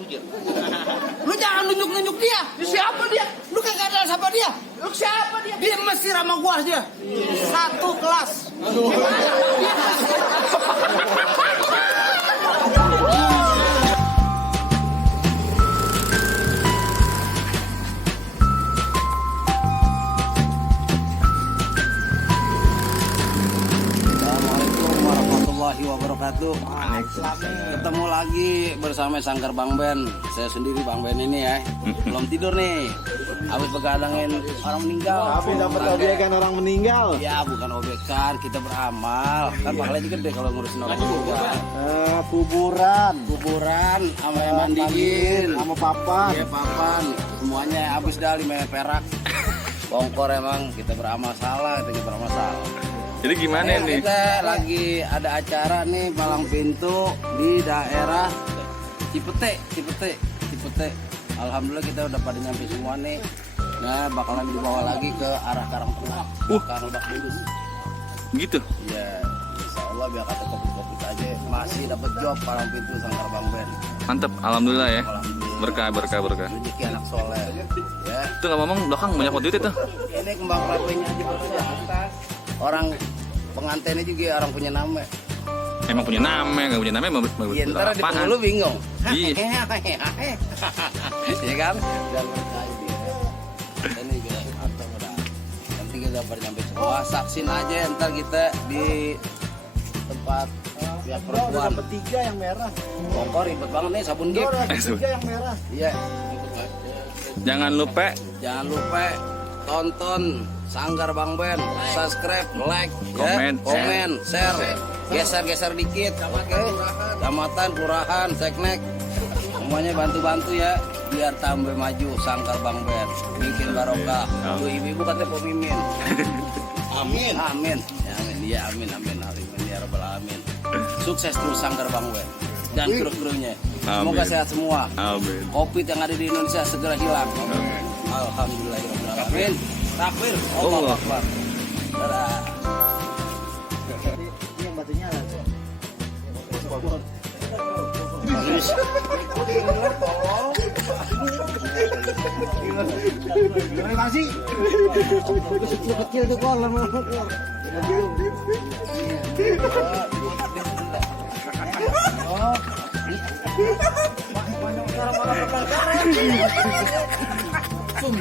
Fujir. Lu jangan nunjuk-nunjuk dia. Siapa dia? Lu kagak kenal sama dia. Lu siapa dia? Dia mesir sama gua dia. Satu kelas. Assalamualaikum warahmatullahi wabarakatuh. Ketemu lagi bersama Sanggar Bang Ben. Saya sendiri Bang Ben ini ya. Belum tidur nih. Habis begadangin orang meninggal. Tapi dapat obyekan orang meninggal. Ya bukan obyekan, kita beramal. Kan pahalanya gede kalau ngurusin orang meninggal. Kuburan Kuburan sama yang mandiin, sama papan. ya papan, semuanya habis dah 5 perak. Bongkor emang kita beramal salah, kita beramal salah. Jadi gimana nih? Kita lagi ada acara nih palang pintu di daerah Cipete. Alhamdulillah kita udah pada nyampe semua nih. Nah bakalan dibawa lagi ke arah Karangtengah, Kang Lebak Bulus. Gitu. Ya, insya Allah biar kata kopi aja masih dapat job palang pintu Sanggar Bang Ben. Mantep, alhamdulillah ya. Alhamdulillah. Berkah. Rezeki anak soleh. Ya. Itu nggak ngomong belakang banyak waktu itu tuh. Ini kembang kelapanya aja berkah. Orang pengantinnya juga orang punya nama. Emang punya nama, nggak punya nama mau Ya, ntar di apaan? lu bingung. Iya. Iya kan? Dan berkah dia. Ini juga atau udah. Nanti kita pada nyampe semua. Saksin aja ntar kita di tempat pihak perempuan. Dapat 3 yang merah. Bongkor ribet banget nih sabun gip. Dapat 3 yang merah. Iya. Jangan lupa Jangan lupa tonton Sanggar Bang Ben, subscribe, like, komen, share, geser dikit, oke? Kecamatan, kelurahan, seknek, semuanya bantu ya, biar tambah maju Sanggar Bang Ben, bikin barokah. Tuh ibu-ibu katanya pemimpin. Amin. Ya amin. Ya rabbal alamin. Sukses terus Sanggar Bang Ben dan kru-krunya. Semoga Amin. sehat semua. Amin. Covid yang ada di Indonesia segera hilang. Alhamdulillahirobbilalamin. Takbir. Allahu Akbar. Dadah. Ini yang batunya lah. Terima kasih. Kecil tuh kolom.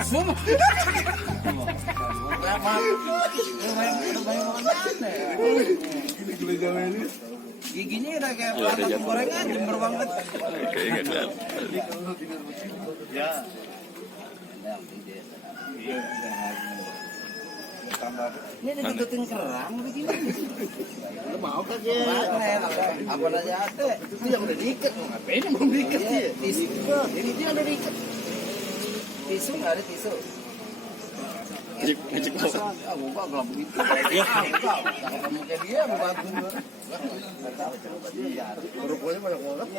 Sum. Giginya udah kayak panas gorengan jember banget. Kayaknya nggak. Ini ditututin keram begini. Lu mau kan ya? Apa aja ada. Itu yang udah diikat. Ngapain yang belum diikat Iya, sih? tisu. Ini dia udah diikat. Tisu nggak ada tisu. Ngecek Ah, buka gelap begitu. Jangan kamu kayak dia, bukan gua. Rupanya banyak banget.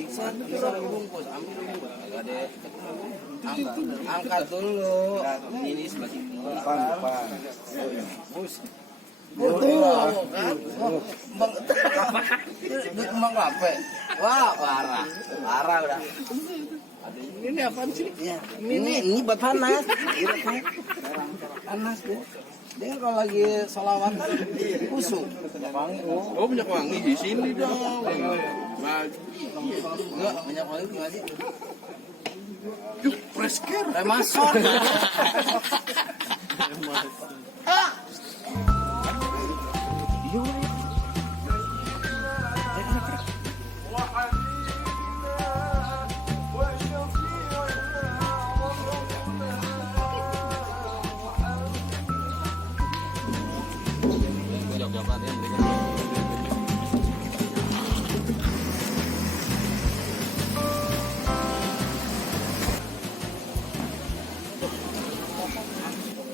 Iksan bisa bungkus, ambil dulu. Agak ada. Angkat dulu. Ini sebelah sini. Depan. Bus. Betul kan? Kembang lape. Wah, parah udah. Ini apaan sih? Ya, ini buat panas. Panas tuh. Dia kalau lagi sholawatan kusuk. Oh, minyak wangi di sini dong. Enggak, banyak wangi gimana sih? Yuk, fresh care. Remasor.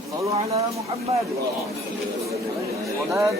Sallu ala Muhammad. Wala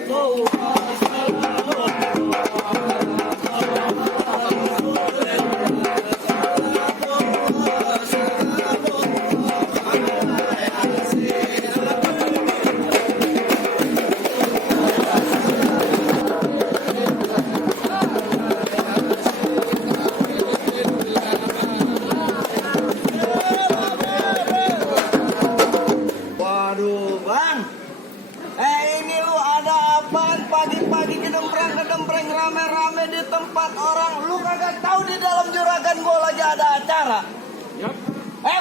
kan gue lagi ada acara.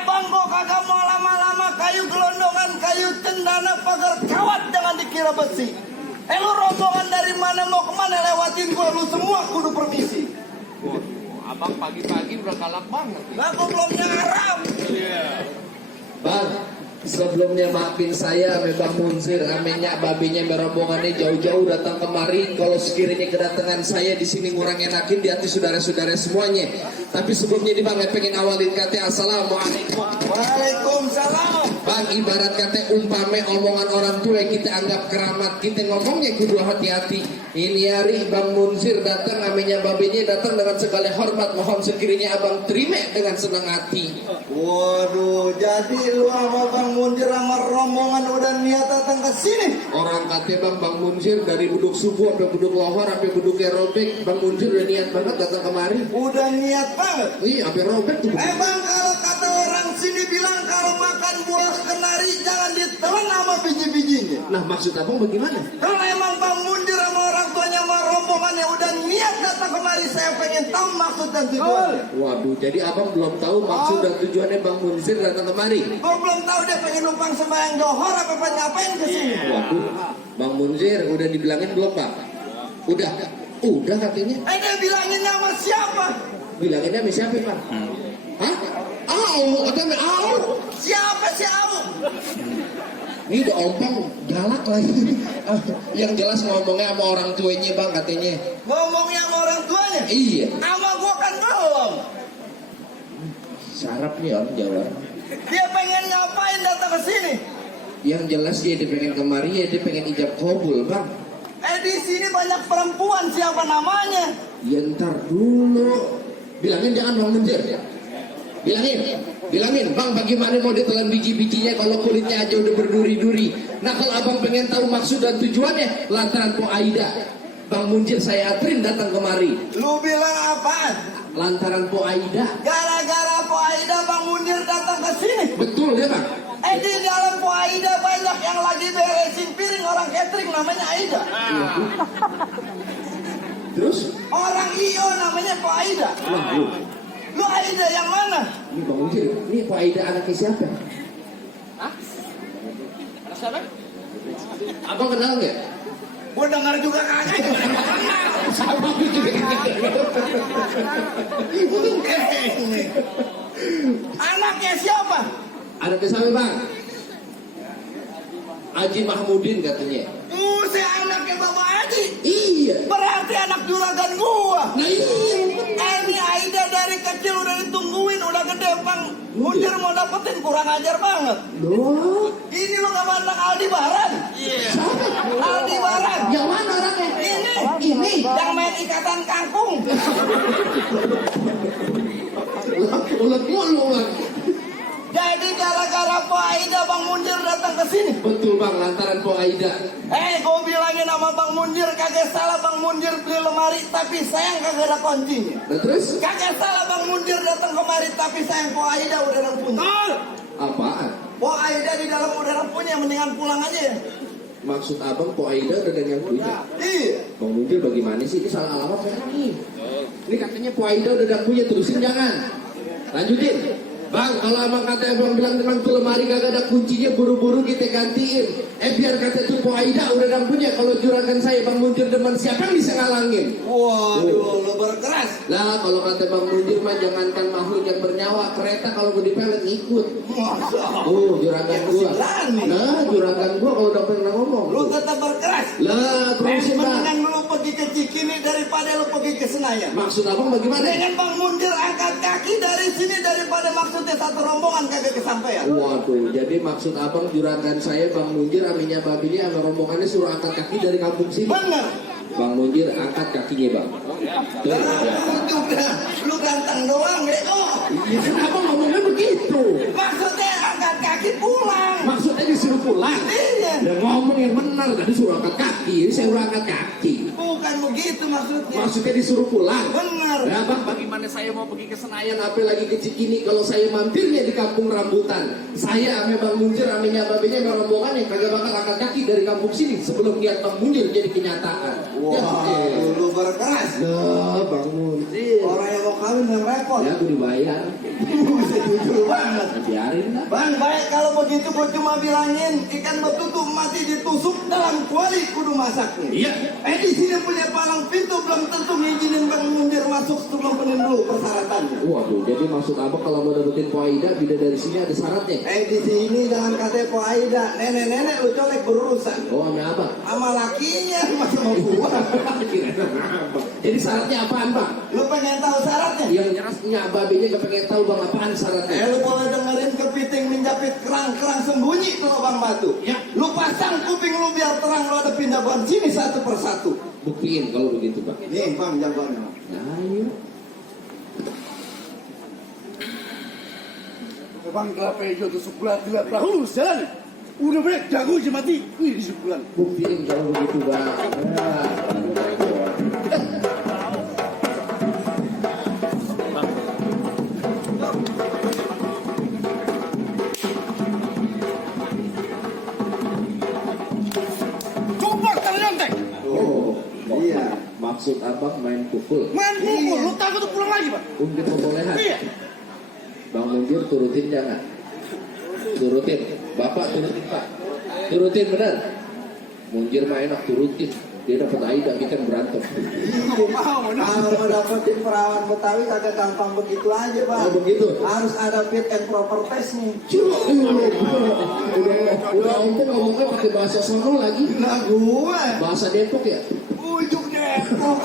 Bang, gue kagak mau lama-lama, kayu gelondongan, kayu cendana, pagar kawat, jangan dikira besi. Lu rombongan dari mana mau kemana lewatin gue, lu semua kudu permisi. Abang pagi-pagi udah galak banget. Nah, gue belum nyarap. Bang, sebelumnya maafin saya, Bang Munzir, aminya babinya berombongannya jauh-jauh datang kemari. Kalau sekiranya kedatangan saya di sini ngurang enakin di hati saudara-saudara semuanya. Tapi sebelumnya nih Bang, pengen awalin kata assalamualaikum. Waalaikumsalam. Bang, ibarat kata umpame omongan orang tua kita anggap keramat, kita ngomongnya kudu hati-hati. Ini hari Bang Munzir datang, aminya babinya datang dengan segala hormat, mohon sekiranya abang terima dengan senang hati. Waduh, jadi lu sama Bang Munzir sama rombongan udah niat datang ke sini. Orang kata Bang Munzir dari buduk subuh sampai buduk lohor sampai buduk robek, Bang Munzir udah niat banget datang kemari. Udah niat banget. Iya, sampai robek tuh. Bang, kalau kata orang sini bilang kalau makan buah kenari jangan ditelan sama biji-bijinya. Nah, maksud abang bagaimana? Kalau emang Bang Munzir sama orang tuanya sama rombongannya udah niat datang kemari, saya pengen tahu maksud dan tujuannya. Waduh, jadi abang belum tahu maksud dan tujuannya Bang Munzir datang kemari. Gue belum tahu dia pengen numpang sembahyang johor apa pengen ngapain ke sini. Waduh, Bang Munzir udah dibilangin belum Pak? Udah katanya. Dia bilangin sama siapa? Bilanginnya sama siapa Pak? Hah? Katanya Siapa si Abu? Ini udah ompong galak lagi. Yang jelas ngomongnya sama orang tuanya Bang katanya. Ngomongnya sama orang tuanya? Iya. Sama gue kan belum. Sarap nih orang Jawa. Dia pengen ngapain datang ke sini? Yang jelas dia pengen kemari ya dia pengen ijab kabul Bang. Di sini banyak perempuan, siapa namanya? Ya ntar dulu. Bilangin jangan Bang Munzir. Bilangin Bang bagaimana mau ditelan biji-bijinya kalau kulitnya aja udah berduri-duri. Nah kalau abang pengen tahu maksud dan tujuannya lantaran Po Aida Bang Munzir saya atrin datang kemari. Lu bilang apaan? Lantaran Po Aida. Gara-gara Po Aida Bang Munzir datang ke sini. Betul ya Bang? Di dalam Po Aida banyak yang lagi beresin piring, orang catering namanya Aida. Terus? Orang IO namanya Po Aida. Lu Aida yang mana? Ini Bang Munzir, ini Po Aida anaknya siapa? Anak siapa? Abang kenal nggak? Gue dengar juga kagak. Anaknya siapa? Anaknya siapa Bang? Haji Mahmudin katanya. Si anaknya Bapak Haji. Iya. Berarti anak juragan gua. Nah iya. Ini Aida dari kecil udah ditungguin, udah gede Bang Munzir mau dapetin, kurang ajar banget. Loh. Ini lo gak mandang Aldebaran? Iya. Aldebaran. Yang mana orangnya? Ini. Yang main ikatan kangkung. Ulet mulu. Jadi gara-gara Po Aida Bang Munzir datang ke sini. Betul Bang, lantaran Po Aida. Gue bilangin sama Bang Munzir, kagak salah Bang Munzir beli lemari, tapi sayang kagak ada kuncinya. Nah terus? Kagak salah Bang Munzir datang kemari, tapi sayang Po Aida udah ada punya. Apaan? Po Aida di dalam udah ada punya, mendingan pulang aja ya. Maksud abang Po Aida udah ada yang punya? Iya. Bang Munzir bagaimana sih? Ini salah alamat sekarang nih. Ini katanya Po Aida udah ada punya, terusin jangan. Lanjutin. Bang, kalau abang kata abang bilang memang tuh lemari kagak ada kuncinya, buru-buru kita gantiin. Biar kata tuh Po Aida udah ada punya. Kalau juragan saya Bang Munzir demen, siapa yang bisa ngalangin? Waduh, lo berkeras. Lah kalau kata Bang Munzir mah jangankan makhluk yang bernyawa, kereta kalau gue dipelet ngikut. Juragan gua. Nah, juragan gua kalau udah pernah ngomong. Lu tetap berkeras. Lah, terusin Bang. Mendingan lu pergi ke Cikini daripada lu pergi ke Senayan. Maksud abang bagaimana? Dengan Bang Munzir angkat kaki dari sini daripada maksudnya satu rombongan kagak kesampaian. Waduh, jadi maksud abang juragan saya Bang Munzir aminya babinya sama rombongannya suruh angkat kaki dari kampung sini. Bener. Bang Munzir angkat kakinya Bang. Tuh, ya. Udah, lu ganteng doang bego. Ya kenapa ngomongnya begitu? Maksudnya angkat kaki pulang. Maksudnya disuruh pulang. Iya. Ya ngomong yang benar tadi suruh angkat kaki, ini saya suruh angkat kaki. bukan begitu maksudnya. Maksudnya disuruh pulang. Benar. Nah bang, bagaimana saya mau pergi ke Senayan apalagi ke Cikini kalau saya mampirnya di kampung rambutan. Saya ame Bang Munjir, amenya babenya ame rombongan yang kagak bakal angkat kaki dari kampung sini sebelum lihat Bang Munjir jadi kenyataan. Wah, lu berkeras. Nah, Bang Munjir. Orang yang mau kawin yang repot. Ya, aku dibayar. Bisa jujur banget. Biarin lah. Bang, baik kalau begitu gue cuma bilangin ikan betutu mati ditusuk dalam kuali kudu masaknya. Iya. Di sini punya palang pintu belum tentu ngizinin Bang Munjir masuk sebelum penuhin dulu persyaratannya. Waduh, jadi maksud abang kalau mau dapetin Poaida bida dari sini ada syaratnya? Di sini jangan katanya Po Aida, nenek-nenek lu colek berurusan. Oh, ame abang. Sama lakinya masih mau gua. Jadi syaratnya apaan bang? Lu pengen tahu syaratnya? Yang nyerasnya babenya gak pengen tahu bang apaan syaratnya? Lu boleh dengerin kepiting menjapit kerang-kerang sembunyi tuh Bang Batu. Ya. Lu pasang kuping lu biar terang lu ada pindah buat sini satu persatu. Buktiin kalau begitu bang. Nih Bang jagoannya. Nah, ayo. Bang kelapa hijau tusuk bulan tidak pernah lulus jalan. Udah banyak jago aja mati. Wih di bulan. Buktiin kalau begitu bang. Coba kalian teh. Oh, iya. Maksud abang main pukul. Main pukul, lu takut tuh pulang lagi, Pak? Untuk pembolehan. Iya. Bang Munjir turutin jangan. Turutin. Bapak turutin pak. Turutin benar. Munjir mah enak turutin. Dia dapat Aida kita berantem. Kalau dapetin perawan Betawi kagak gampang begitu aja Bang. Oh begitu. Harus ada fit and proper test nih. Udah ompong ngomongnya pakai bahasa sono lagi. Nah gue Bahasa Depok ya. ujung Depok.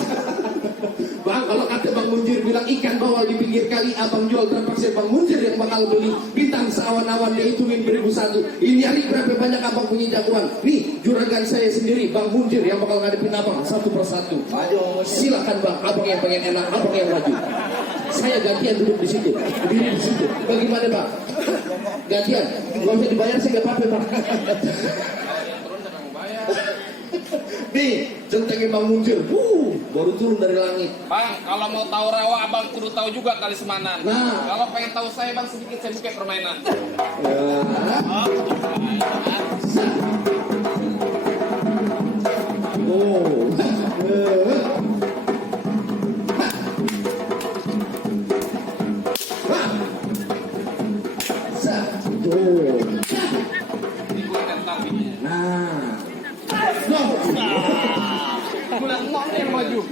Bang, kalau kata Bang Munjir bilang ikan bawal di pinggir kali, abang jual berapa persen Bang Munjir yang bakal beli. Bintang seawan-awan dihitungin 1001. Ini hari berapa banyak abang punya jagoan. Nih, juragan saya sendiri Bang Munjir yang bakal ngadepin abang satu persatu. Silakan Bang, abang yang pengen enak, abang yang maju. Saya gantian duduk di situ, berdiri di situ. Bagaimana Bang? Gantian, gak usah dibayar saya gak apa-apa Bang. Nih, centengin Bang Munjir, baru turun dari langit. Bang, kalau mau tahu rawa, abang kudu tahu juga kali semanan. Nah. Kalau pengen tahu saya, bang, sedikit saya buka permainan. Gue tentang ini. Bulan mau yang maju.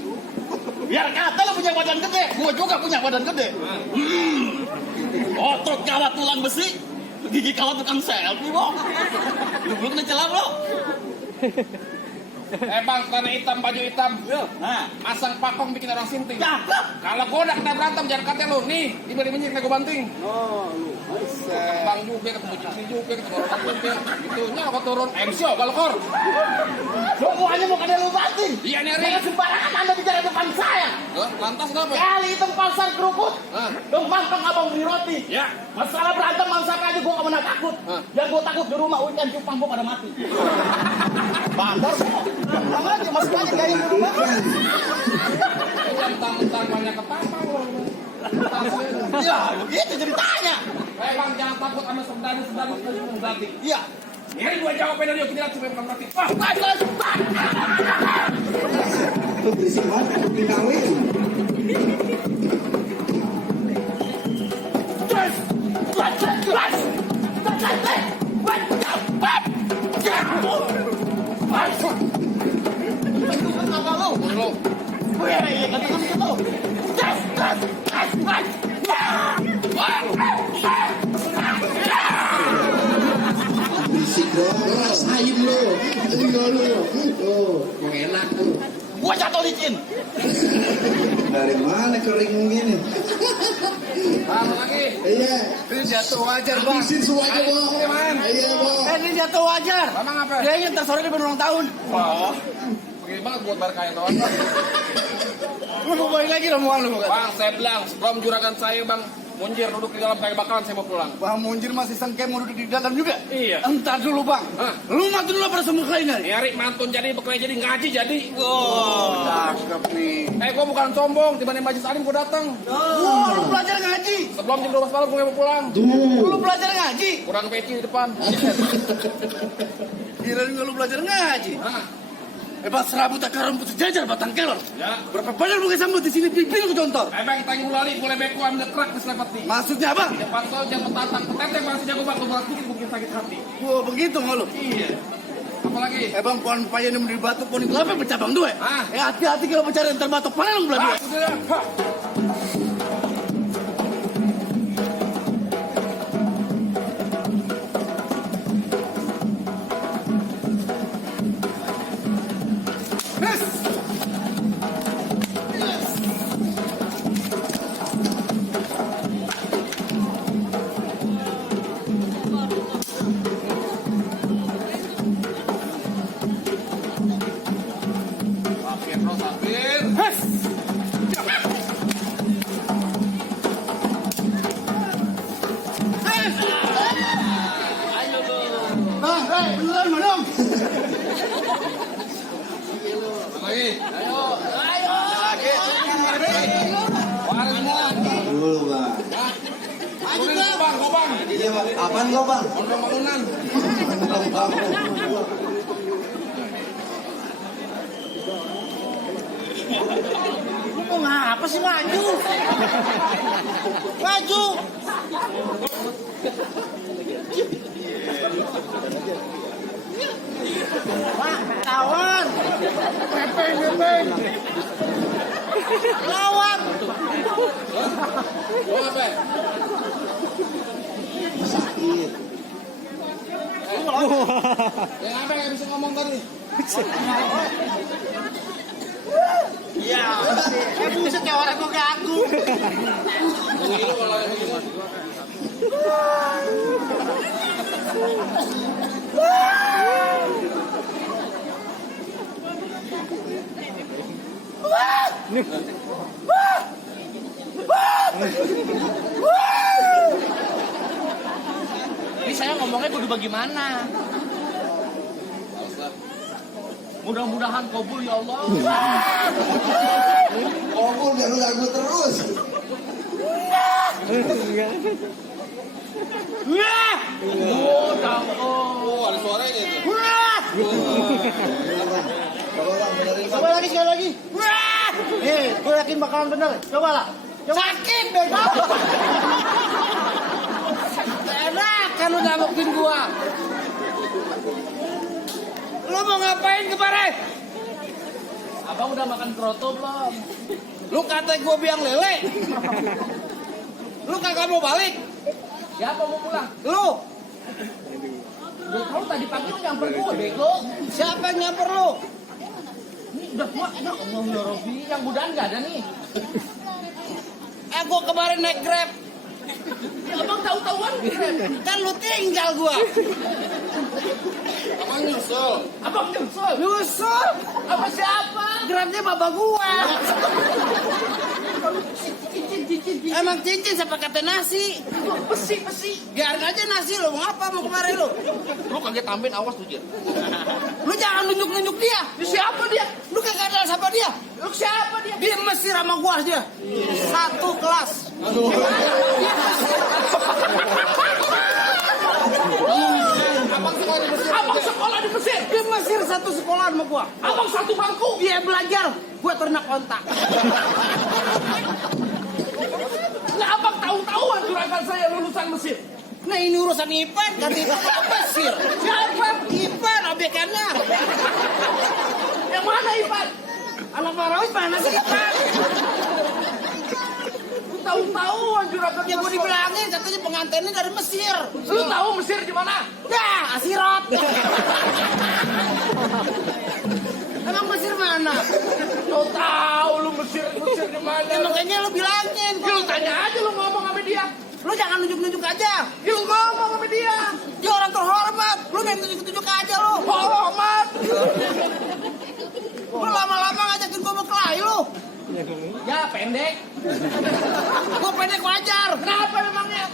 Biar kata lu punya badan gede, gua juga punya badan gede. Otot kawat tulang besi, gigi kawat tukang selfie, Bang. Lu belum kena celah, Bro. Bang, tanah hitam, baju hitam. Nah, Masang pakong bikin orang sinting. cakep. Kalau gue udah kena berantem, jangan kata lu. Nih, diberi kena gue banting. Bang juga, ketemu Ciksi juga, ketemu orang juga. Gitu, nyala kau turun. MC, balkor. Semuanya mau kada lu banting. Iya, nih, Ari. Jangan sembarangan Anda bicara depan saya. Lantas kenapa? Kali itu pasar kerukut. Dong mampang abang beli roti. Ya. Masalah berantem mangsa aja gua gak pernah takut. Yang gua takut di rumah hujan cupang gua pada mati. Bandar kok. Bang aja masuk aja kayak di rumah. Tentang banyak ketapang lu. Ya, begitu ceritanya. Bang, jangan takut sama serdadu berarti. Iya. Ini dua jawaban dari kita lihat supaya bukan berarti. Lu berisik banget, kuping kawin. Berisik dong. Rasain lo. Iya lo. Oh, yang enak tuh. Gua jatuh licin. Dari mana kering gini? Bang, lagi. Iya. Ini jatuh wajar, Bang. Habisin semuanya Bang. Iya Bang. Ini jatuh wajar. Bang apa? Dia ingin ntar sore dia berulang tahun. Wah. Begini banget buat bar kain doang. Lu mau balik lagi dong lu. Bang, saya bilang sebelum juragan saya, Bang, Munjir duduk di dalam kayak bakalan saya mau pulang. Bang Munjir masih sengke mau duduk di dalam juga? Iya. Entar dulu bang. Hah? Lu mantun dulu pada semua kliennya. Nyari mantun jadi bekerja jadi ngaji jadi. Oh, cakep nih. Gua bukan sombong, tiba-tiba Majlis Alim gua datang. Wah, lu belajar ngaji. Sebelum jam 12 malam gua mau pulang. Lu belajar ngaji. Kurang peci di depan. Kira juga lu belajar ngaji. Hah? Hebat serabut akar rumput sejajar batang kelor. Ya. Berapa banyak lu sambut di sini pimpin ku contoh. Ebeng tanya mulali boleh beko ambil kerak di selepati. Maksudnya apa? Depan tol jam petatang keteteng masih jago bang keberat dikit mungkin sakit hati. Wah, begitu nggak lu? Iya. Apalagi? Bang pohon paya yang di batu pohon kelapa bercabang dua. Hah? Hati-hati kalau mencari yang terbatuk panen lu belah dua. Sudah. Hah. Sabir, bro, sabir. Bang, beneran mana dong? Lagi. Ayo. Waris semua. Dulu bang. Turunin bang, gua bang. Iya bang. Apaan kau bang? Bangunan. Lu mau ngapa sih maju? Maju. Wah, lawan. Gepeng. Lawan. Gua apa? Yang apa yang bisa ngomong tadi? Ya, buset kayak orang gua gagu. Begitu kalau yang begini. Ini saya ngomongnya kudu bagaimana? Mudah-mudahan kabul ya Allah. Ngomong biar lu lagu terus. Wah! Oh, Oh, ada suaranya itu. Wah! Coba lagi sekali lagi. Wah! Gue yakin bakalan bener. Coba lah. Sakit bego. Enak kan lu nyamukin gua. Lu mau ngapain kemarin? Abang udah makan kroto belum? Lu kata gua biang lele. Lu kagak mau balik? Siapa mau pulang? Lu. Udah tahu tadi pagi lu nyamper gue bego. Siapa yang nyamper lu? Ini udah tua enak Allah ya Robby. Yang mudahan gak ada nih. Gua kemarin naik Grab. Ya, abang tahu-tahuan Grab. Kan lu tinggal gua. Abang nyusul. Abang nyusul. Nyusul. Apa siapa? Grabnya bapak gua. Cincin. Emang cincin siapa kata nasi? Besi. Biarin aja nasi lu. Mau apa mau kemarin lu? Lu kaget tambahin awas tuh, Jir. Lu jangan nunjuk-nunjuk dia. Siapa dia? Lu kagak kenal siapa dia? Lu siapa dia? Dia Mesir sama gua dia. Satu kelas. Abang sekolah di Mesir. Abang sekolah di Mesir. Dia Mesir satu sekolah sama gua. Abang satu bangku. Dia belajar. Gua ternak kontak. Nah, abang tahu-tahuan juragan saya lulusan Mesir. Nah ini urusan Ipan. Kata itu Mesir. Siapa? Ipan obekannya. Yang mana Ipan? Anak Farawis mana sih Ipan? Tahu-tahuan juragan Ya gua Mesir. dibilangin katanya pengantinnya dari Mesir. Lu tahu Mesir di mana? Dah, Asirot. Emang Mesir mana? Lu tahu lu Mesir di mana? Ya makanya lu bilangin. Lu tanya aja lu ngomong sama dia. Lu jangan nunjuk-nunjuk aja. Lu ngomong sama dia. Dia orang terhormat. Lu main tunjuk-tunjuk aja lu. Hormat. Lu lama-lama ngajakin gua berkelahi lu. Ya pendek. Gua pendek wajar. Kenapa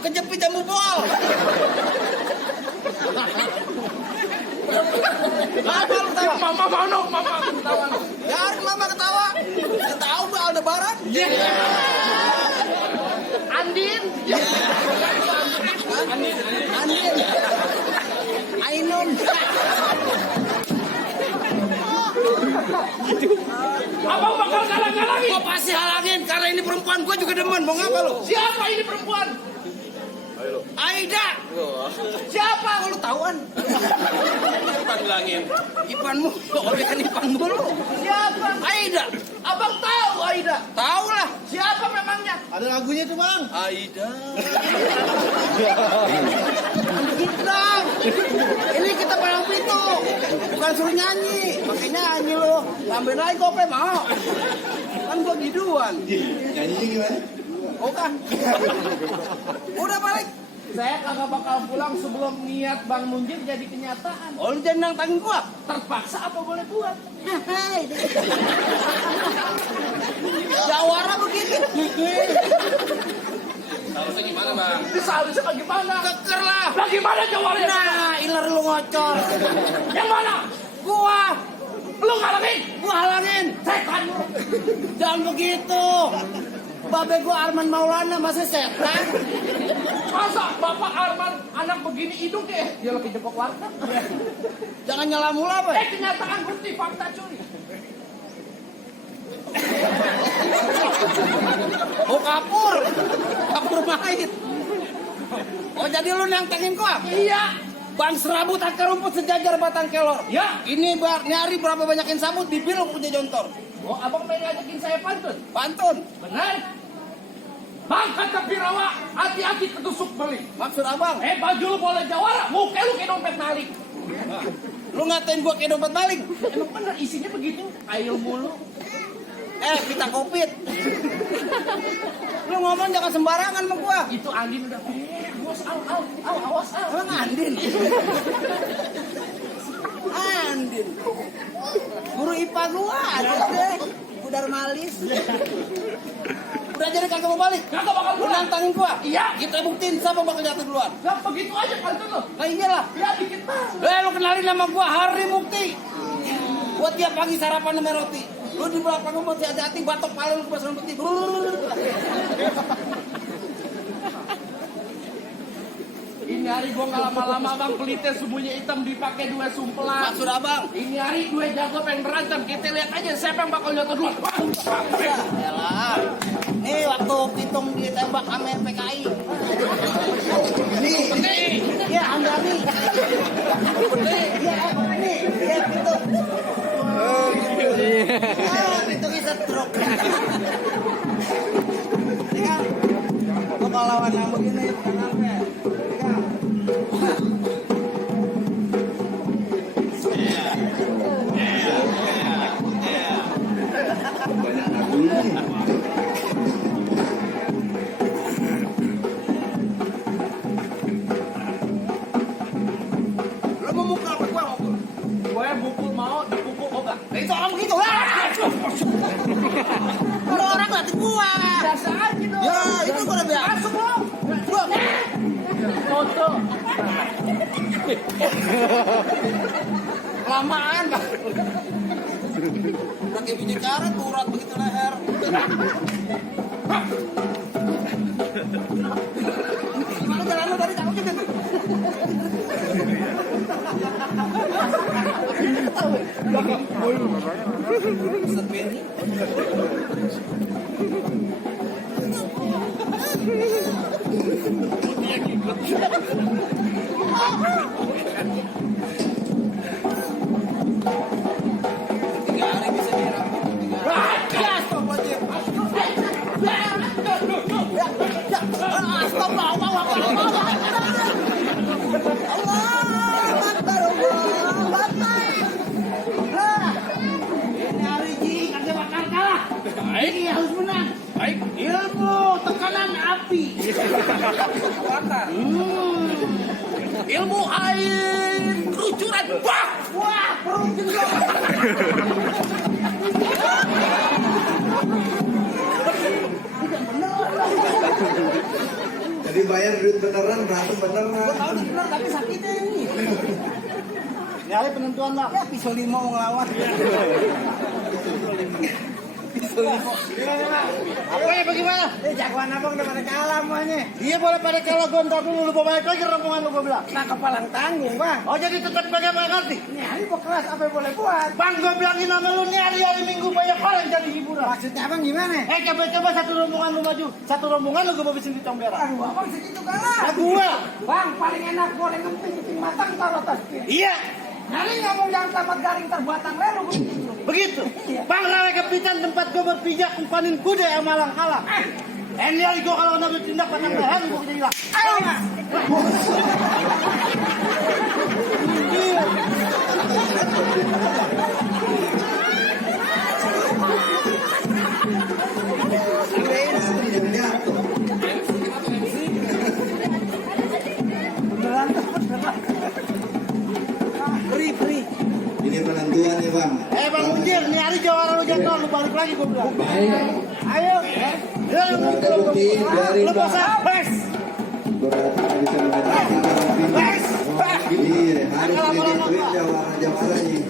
kejepit jamu bol. Apa lu tahu? Mama ketawa. Biarin mama ketawa. Dia tahu Mbak Aldebaran. Andin. Andin. Ainun. Abang bakal galang-galangin. Gua pasti halangin karena ini perempuan, gua juga demen. Mau ngapa lu? Siapa ini perempuan? Aida. Siapa? Lu tahuan? Abang bilangin. Ipanmu. Oh, dia kan Ipan dulu. Siapa? Aida. Abang tahu Aida? Tahu lah. Siapa memangnya? Ada lagunya tuh, Bang. Aida. Gitu dong. Ini kita barang pitu. Bukan suruh nyanyi. Makanya nyanyi lo. Tambahin lagi kopi mau. Kan gua giduan. Nyanyinya gimana? Oh kan. Udah balik. Saya kagak bakal pulang sebelum niat Bang Munjir jadi kenyataan. Oh, lu jangan nantangin gua. Terpaksa apa boleh buat? Jawara begitu. Harusnya gimana, Bang? Seharusnya bagaimana? Keker lah. Bagaimana jawabannya? Nah, iler lu ngocor. Yang mana? Gua. Lu ngalangin? Gua halangin. Setan lu. Jangan begitu. Babe gua Arman Maulana masa setan. Masa Bapak Arman anak begini hidung deh? Dia lebih jempok warteg. Jangan nyala mula, Pak. Kenyataan bukti fakta cuy. Oh, kapur mayit. Oh, jadi lu nantangin gua? Iya. Bang serabut akar rumput sejajar batang kelor. Ya. Ini nyari berapa banyakin sabut di bil punya jontor. Oh, abang pengen ngajakin saya pantun? Pantun. Benar. Bang kata Birawa, hati-hati ketusuk beli. Maksud abang? Baju lu boleh jawara, muka lu kayak dompet maling. Lu ngatain gua kayak dompet maling? Emang bener isinya begitu? Ail mulu. Pita kopit. Lu ngomong jangan sembarangan sama gua. Itu Andin udah awas, awas. Emang Andin? Andin. Guru IPA gua ada deh. Budar malis. Udah jadi kagak mau balik. Kagak bakal Lu pulang. nantangin gua. Iya. Kita buktiin siapa bakal jatuh duluan. Gak begitu aja pantun lu. Nah iyalah. Ya dikit bang. Lu kenalin nama gua Hari Mukti. Gua tiap pagi sarapan sama roti. Lu di belakang gua masih hati-hati batok pala lu pas rambut itu. Ini hari gua nggak lama-lama bang pelitnya semuanya hitam dipakai dua sumpelan. Maksud abang? Ini hari dua jago pengen berantem. Kita lihat aja siapa yang bakal jatuh duluan. Yalah. Nih waktu pitung ditembak sama PKI. Nih. Ya Anggani. Nih. Ya pitung. Pitung bisa truk. Ini kan. Gua kalau lawan yang begini bukan apa. Lu mau mukul apa gua mukul? Gue bukul mau dipukul oga. Itu orang begitu lah. Lu orang latih gua. Biasa aja dong. Ya, itu gua udah biasa. Masuk lo. Gua Foto. kelamaan. Pakai biji karet urat begitu leher. Gimana jalan lu dari cakep gitu? Sepiri. Tiga hari bisa dirampok. Ya, stop aja. Stop lah. Ini hari ji kagak bakal kalah. Ini harus menang. Baik. Ilmu tekanan api. Ilmu air kerucuran. Wah, perut juga. Jadi dibayar duit beneran, berantem beneran. Tahu benar tapi sakitnya ini. Ini ada penentuan lah. Ya pisau 5 mau ngelawan. Pisau 5. Apanya bagaimana? Jagoan abang udah pada kalah semuanya. Iya boleh pada kalau gue ntar dulu lu balik lagi rombongan lu gue bilang. Nah kepalang tanggung bang. Oh jadi tetap bagaimana ngerti? Ini hari mau kelas apa yang boleh buat? Bang gue bilangin sama lu nih hari-hari minggu banyak orang jadi hiburan. Maksudnya abang gimana? Coba satu rombongan lu maju, satu rombongan lu gue habisin di Tombera. Aduh abang segitu kalah. Nah gue. Bang paling enak goreng emping matang taruh atas piring. Iya. Nyari ngomong jangan tamat garing terbuatan lelu begitu. Begitu. Bang Rawe Kepitan tempat gue berpijak umpanin kuda yang malang kalah. Ini hari gue kalau nak bertindak patang leher gue jadi hilang. Ayo mas. Beri. Ini penentuan nih bang. Bang Munjir, nih hari jawara lu jatuh, lu balik lagi gue bilang. Ayo. Ya, Ada bukti dari lu bosan, bes. beberapa bisa mengatakan Bes. iya harus digituin jawara ini.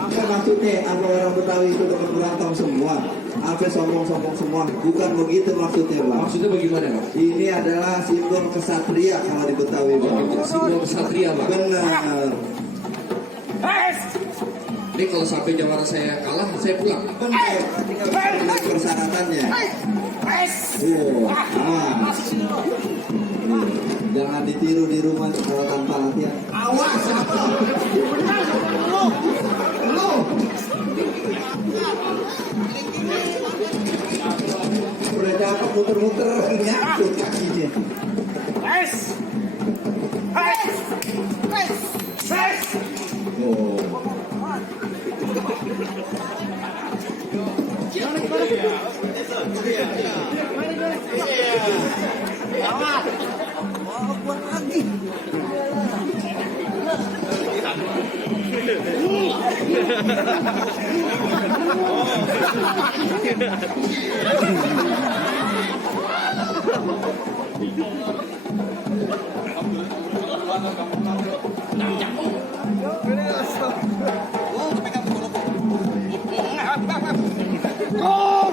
Apa maksudnya? Apa orang Betawi itu teman berantem semua? Apa sombong-sombong semua? Bukan begitu maksudnya bang. Maksudnya bagaimana bang? Ini adalah simbol kesatria kalau di Betawi bang. Simbol kesatria bang. Benar. Ini kalau sampai jawara saya kalah, saya pulang. Benar. Tinggal persyaratannya. Aman. Jangan ditiru di rumah kalau tanpa latihan. Awas, apa? Lu. Udah dapat muter-muter nyangkut kakinya. Oh.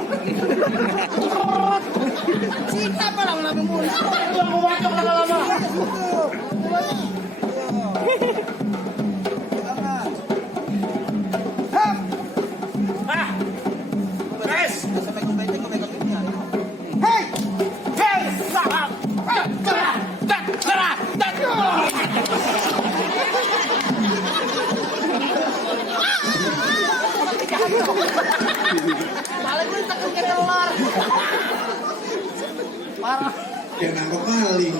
Siapa lah nama mulut? Yang mau bacok lama-lama. Paling gue takut ke telur. Parah. Kayak nangkep maling.